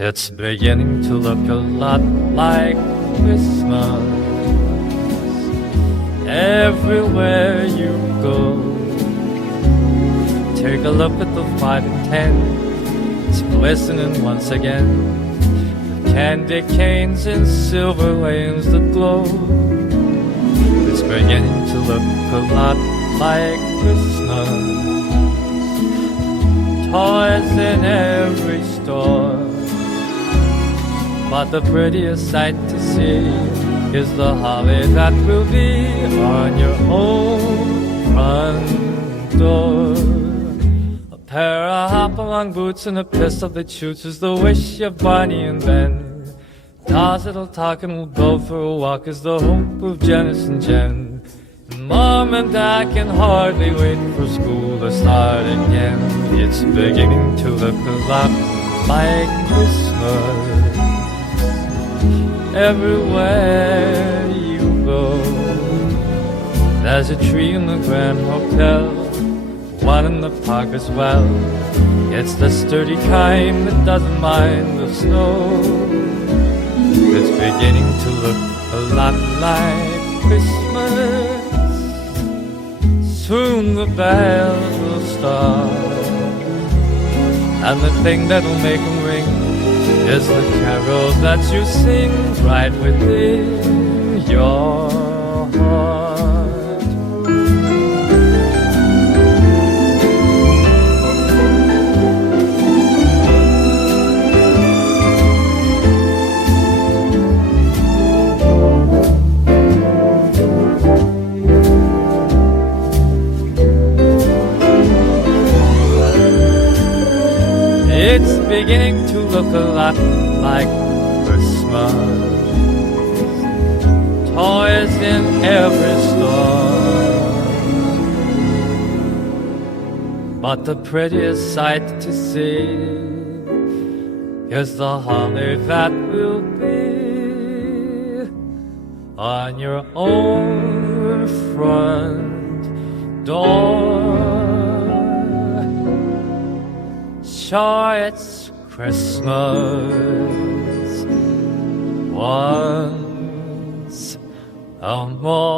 It's beginning to look a lot like Christmas everywhere you go. Take a look at the 5 and 10, it's glistening once again. Candy canes and silver lanes that glow. It's beginning to look a lot like Christmas. Toys in every store, but the prettiest sight to see is the holly that will be on your own front door. A pair of hop-along boots and a pistol that shoots is the wish of Barney and Ben. Dolls that'll talk and we'll go for a walk is the hope of Janice and Jen. And Mom and Dad can hardly wait for school to start again. It's beginning to look a lot like Christmas everywhere you go. There's a tree in the Grand Hotel, one in the park as well. It's the sturdy kind that doesn't mind the snow. It's beginning to look a lot like Christmas. Soon the bells will start, and the thing that'll make them ring is the carol that you sing right within your heart. It's beginning to look a lot like Christmas. Toys in every store, but the prettiest sight to see is the holly that will be on your own front door. Sure, it's Christmas once more.